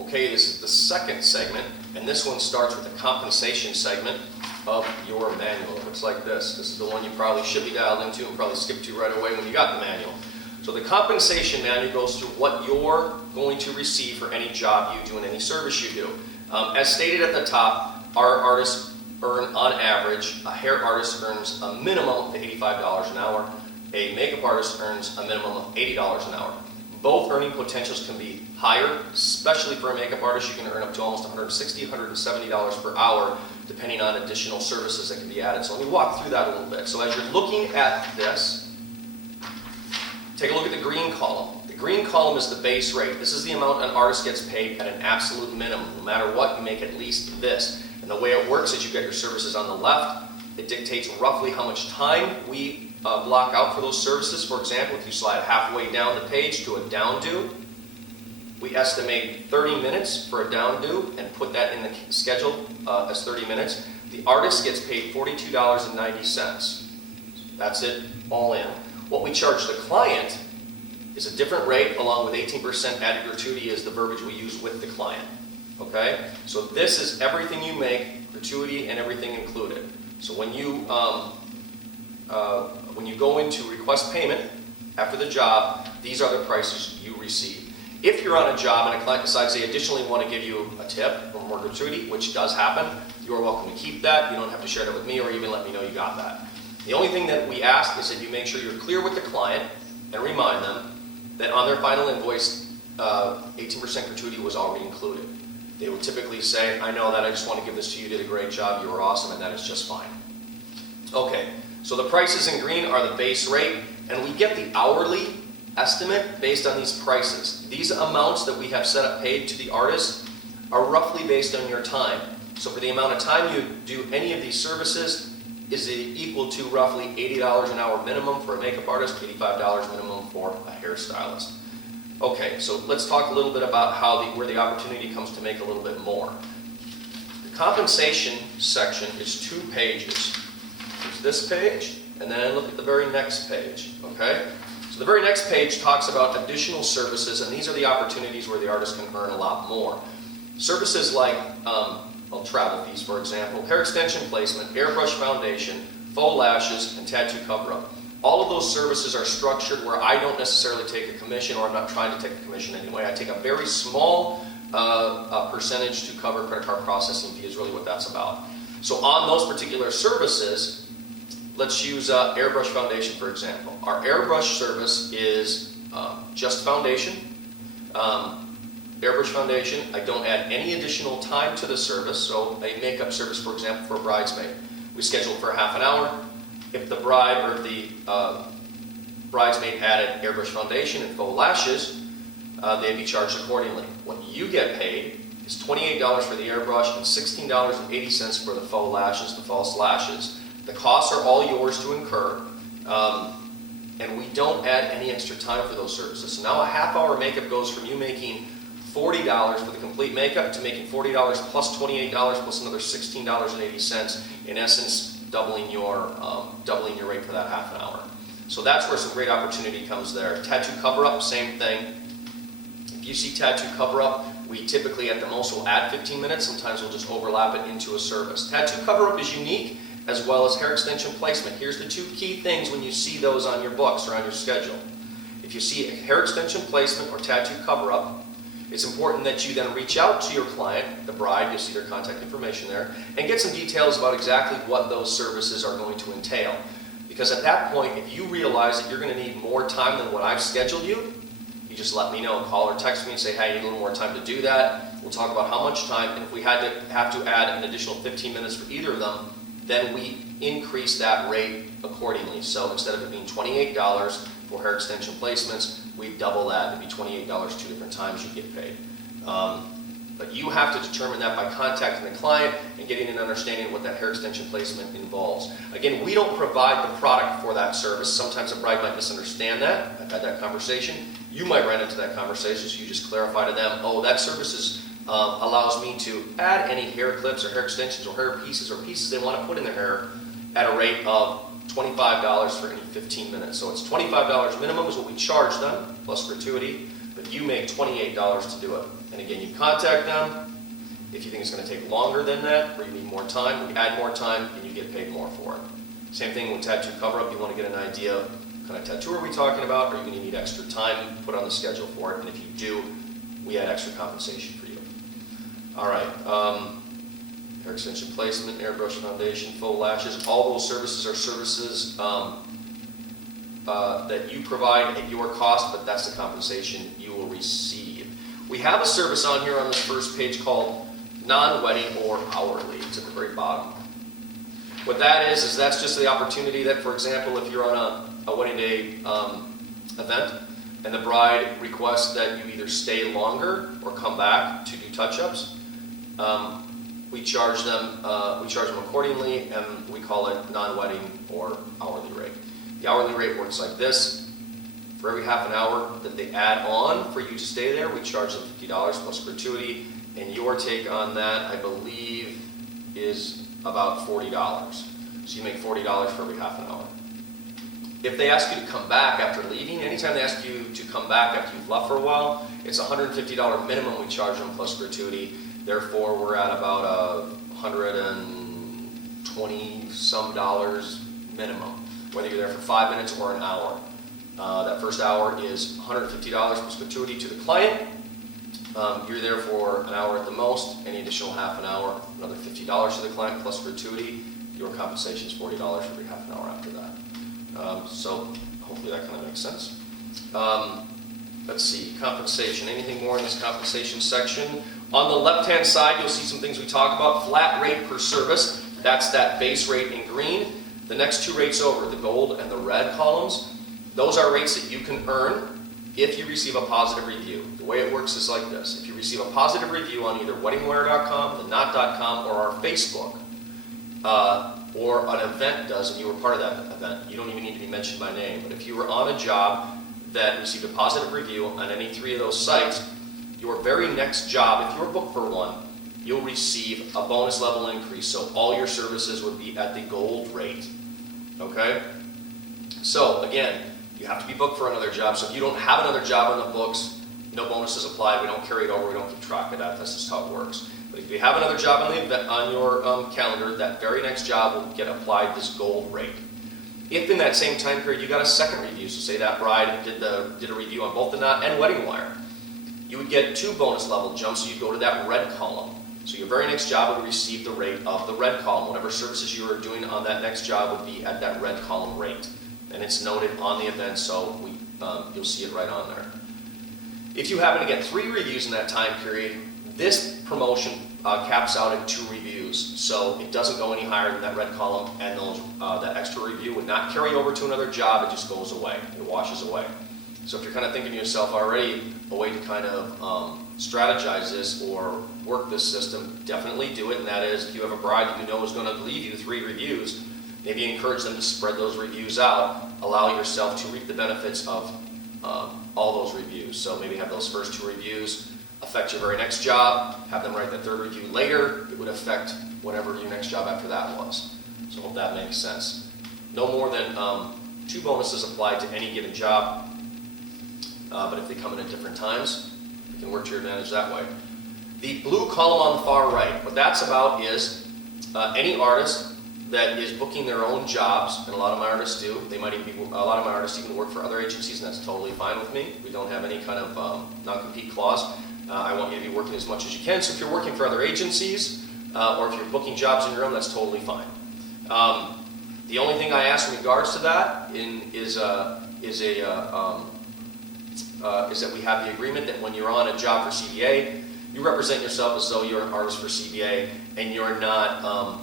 Okay, this is the second segment, and this one starts with the compensation segment of your manual. It looks like this. This is the one you probably should be dialed into and probably skipped to right away when you got the manual. So the compensation manual goes through what you're going to receive for any job you do and any service you do. As stated at the top, our artists earn on average, a hair artist earns a minimum of $85 an hour, a makeup artist earns a minimum of $80 an hour. Both earning potentials can be higher, especially for a makeup artist. You can earn up to almost $160, $170 per hour, depending on additional services that can be added. So let me walk through that a little bit. So as you're looking at this, take a look at the green column. The green column is the base rate. This is the amount an artist gets paid at an absolute minimum. No matter what, you make at least this. And the way it works is you've got your services on the left. It dictates roughly how much time we block out for those services. For example, if you slide halfway down the page to a down do, we estimate 30 minutes for a down do and put that in the schedule as 30 minutes. The artist gets paid $42.90. That's it, all in. What we charge the client is a different rate, along with 18% added gratuity is the verbiage we use with the client. Okay? So this is everything you make, gratuity and everything included. So when you go in to request payment after the job, these are the prices you receive. If you're on a job and a client decides they additionally want to give you a tip or more gratuity, which does happen, you are welcome to keep that. You don't have to share that with me or even let me know you got that. The only thing that we ask is that you make sure you're clear with the client and remind them that on their final invoice, 18% gratuity was already included. They would typically say, I know that, I just want to give this to you, you did a great job, you were awesome, and that is just fine. Okay, so the prices in green are the base rate, and we get the hourly estimate based on these prices. These amounts that we have set up paid to the artist are roughly based on your time. So for the amount of time you do any of these services, is it equal to roughly $80 an hour minimum for a makeup artist, $85 minimum for a hairstylist. Okay, so let's talk a little bit about where the opportunity comes to make a little bit more. The compensation section is 2 pages. There's this page, and then I look at the very next page, okay? So the very next page talks about additional services, and these are the opportunities where the artist can earn a lot more. Services like travel fees, for example, hair extension placement, airbrush foundation, faux lashes, and tattoo cover-up. All of those services are structured where I don't necessarily take a commission, or I'm not trying to take a commission anyway. I take a very small percentage to cover credit card processing fee is really what that's about. So on those particular services, let's use airbrush foundation, for example. Our airbrush service is just foundation. Airbrush foundation, I don't add any additional time to the service. So a makeup service, for example, for a bridesmaid, we schedule for half an hour. If the bride or the bridesmaid added airbrush foundation and faux lashes, they'd be charged accordingly. What you get paid is $28 for the airbrush and $16.80 for the faux lashes, the false lashes. The costs are all yours to incur, and we don't add any extra time for those services. So now a half-hour makeup goes from you making $40 for the complete makeup to making $40 plus $28 plus another $16.80. In essence, doubling your rate for that half an hour. So that's where some great opportunity comes there. Tattoo cover-up, same thing. If you see tattoo cover-up, we typically at the most will add 15 minutes. Sometimes we'll just overlap it into a service. Tattoo cover-up is unique, as well as hair extension placement. Here's the 2 key things when you see those on your books or on your schedule. If you see a hair extension placement or tattoo cover-up, it's important that you then reach out to your client, the bride, you'll see their contact information there, and get some details about exactly what those services are going to entail. Because at that point, if you realize that you're going to need more time than what I've scheduled you, you just let me know. Call or text me and say, hey, I need a little more time to do that. We'll talk about how much time, and if we have to add an additional 15 minutes for either of them, then we increase that rate accordingly. So instead of it being $28 for hair extension placements, we double that. It'd be $28 2 different times you get paid. But you have to determine that by contacting the client and getting an understanding of what that hair extension placement involves. Again, we don't provide the product for that service. Sometimes a bride might misunderstand that. I've had that conversation. You might run into that conversation, so you just clarify to them, oh, that service allows me to add any hair clips or hair extensions or hair pieces or pieces they want to put in their hair at a rate of $25 for any 15 minutes. So it's $25 minimum is what we charge them, plus gratuity. but you make $28 to do it. And again, you contact them. If you think it's going to take longer than that, or you need more time, we add more time, and you get paid more for it. Same thing with tattoo cover-up. You want to get an idea of what kind of tattoo are we talking about, or are you going to need extra time put on the schedule for it, and if you do, we add extra compensation for you. All right, hair extension placement, airbrush foundation, faux lashes, all those services are services that you provide at your cost, but that's the compensation you will receive. We have a service on here on this first page called non-wedding or hourly. It's at the very bottom. What that is that's just the opportunity that, for example, if you're on a wedding day event and the bride requests that you either stay longer or come back to do touch-ups, we charge them accordingly, and we call it non-wedding or hourly rate. The hourly rate works like this. For every half an hour that they add on for you to stay there, we charge them $50 plus gratuity, and your take on that, I believe, is about $40. So you make $40 for every half an hour. If they ask you to come back after leaving, anytime they ask you to come back after you've left for a while, it's a $150 minimum we charge them plus gratuity. Therefore, we're at about $120-some minimum, whether you're there for 5 minutes or an hour. That first hour is $150 plus gratuity to the client. You're there for an hour at the most. Any additional half an hour, another $50 to the client plus gratuity. Your compensation is $40 for every half an hour after that. So hopefully that kind of makes sense. Let's see, compensation. Anything more in this compensation section? On the left-hand side, you'll see some things we talk about. Flat rate per service. That's that base rate in green. The next two rates over, the gold and the red columns, those are rates that you can earn if you receive a positive review. The way it works is like this. If you receive a positive review on either weddingwire.com, the knot.com, or our Facebook, or an event does, and you were part of that event, you don't even need to be mentioned by name, but if you were on a job that received a positive review on any three of those sites, your very next job, if you're booked for one, you'll receive a bonus level increase. So all your services would be at the gold rate. Okay? So again, you have to be booked for another job. So if you don't have another job on the books, no bonuses apply. We don't carry it over. We don't keep track of that. That's just how it works. But if you have another job on the event, on your calendar, that very next job will get applied this gold rate. If in that same time period you got a second review, so say that bride did a review on both the Knot and Wedding Wire, you would get 2 bonus level jumps, so you'd go to that red column. So your very next job would receive the rate of the red column. Whatever services you are doing on that next job would be at that red column rate. And it's noted on the event, so you'll see it right on there. If you happen to get 3 reviews in that time period, this promotion caps out at 2 reviews. So it doesn't go any higher than that red column, and that extra review would not carry over to another job. It just goes away. It washes away. So if you're kind of thinking to yourself already, a way to kind of strategize this or work this system, definitely do it. And that is, if you have a bride that you know is going to leave you 3 reviews, maybe encourage them to spread those reviews out. Allow yourself to reap the benefits of all those reviews. So maybe have those first 2 reviews affect your very next job. Have them write the 3rd review later. It would affect whatever your next job after that was. So I hope that makes sense. No more than 2 bonuses applied to any given job. But if they come in at different times, you can work to your advantage that way. The blue column on the far right, what that's about is any artist that is booking their own jobs, and a lot of my artists do. They might even a lot of my artists even work for other agencies, and that's totally fine with me. We don't have any kind of non-compete clause. I want you to be working as much as you can. So if you're working for other agencies, or if you're booking jobs on your own, that's totally fine. The only thing I ask in regards to that is that we have the agreement that when you're on a job for CBA, you represent yourself as though you're an artist for CBA, and you're not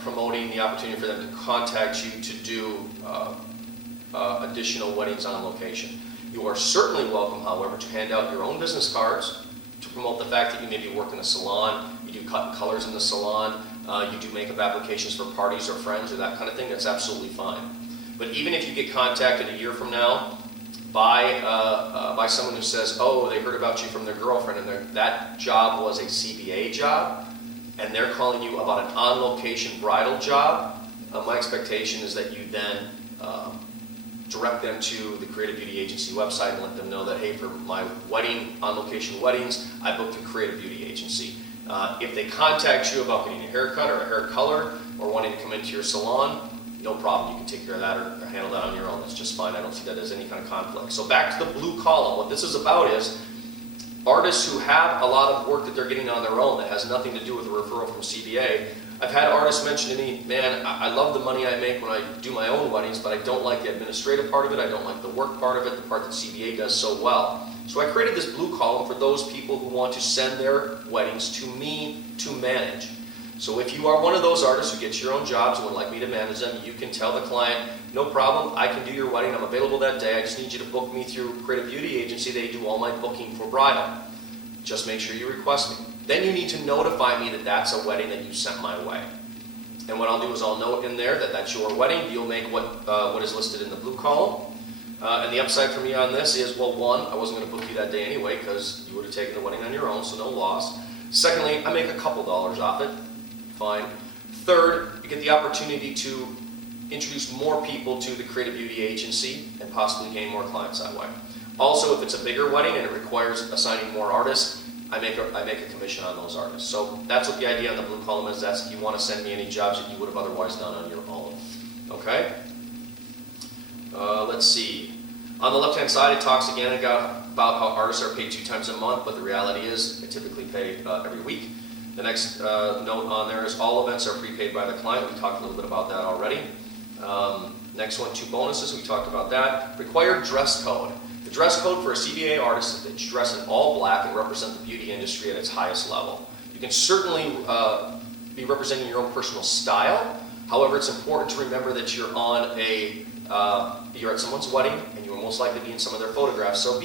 promoting the opportunity for them to contact you to do additional weddings on location. You are certainly welcome, however, to hand out your own business cards to promote the fact that you maybe work in a salon, you do cut and colors in the salon, you do makeup applications for parties or friends or that kind of thing. That's absolutely fine. But even if you get contacted a year from now by someone who says, oh, they heard about you from their girlfriend and that job was a CBA job, and they're calling you about an on-location bridal job, my expectation is that you then direct them to the Creative Beauty Agency website and let them know that, hey, for my wedding, on-location weddings, I booked a Creative Beauty Agency. If they contact you about getting a haircut or a hair color or wanting to come into your salon, no problem. You can take care of that or handle that on your own. That's just fine. I don't see that as any kind of conflict. So back to the blue column. What this is about is artists who have a lot of work that they're getting on their own that has nothing to do with a referral from CBA. I've had artists mention to me, man, I love the money I make when I do my own weddings, but I don't like the administrative part of it. I don't like the work part of it, the part that CBA does so well. So I created this blue column for those people who want to send their weddings to me to manage. So if you are one of those artists who gets your own jobs and would like me to manage them, you can tell the client, no problem, I can do your wedding, I'm available that day, I just need you to book me through Creative Beauty Agency, they do all my booking for bridal. Just make sure you request me. Then you need to notify me that that's a wedding that you sent my way. And what I'll do is I'll note in there that that's your wedding, you'll make what is listed in the blue column. And the upside for me on this is, well, one, I wasn't going to book you that day anyway because you would have taken the wedding on your own, so no loss. Secondly, I make a couple dollars off it. Fine. Third, you get the opportunity to introduce more people to the Creative Beauty Agency and possibly gain more clients that way. Also, if it's a bigger wedding and it requires assigning more artists, I make a commission on those artists. So that's what the idea on the blue column is. That's if you want to send me any jobs that you would have otherwise done on your own. Okay? Let's see. On the left-hand side, it talks again about how artists are paid 2 times a month, but the reality is they typically pay every week. The next note on there is all events are prepaid by the client. We talked a little bit about that already. Next one, 2 bonuses. We talked about that. Required dress code. The dress code for a CBA artist is that you dress in all black and represent the beauty industry at its highest level. You can certainly be representing your own personal style. However, it's important to remember that you're at someone's wedding and you will most likely be in some of their photographs. So be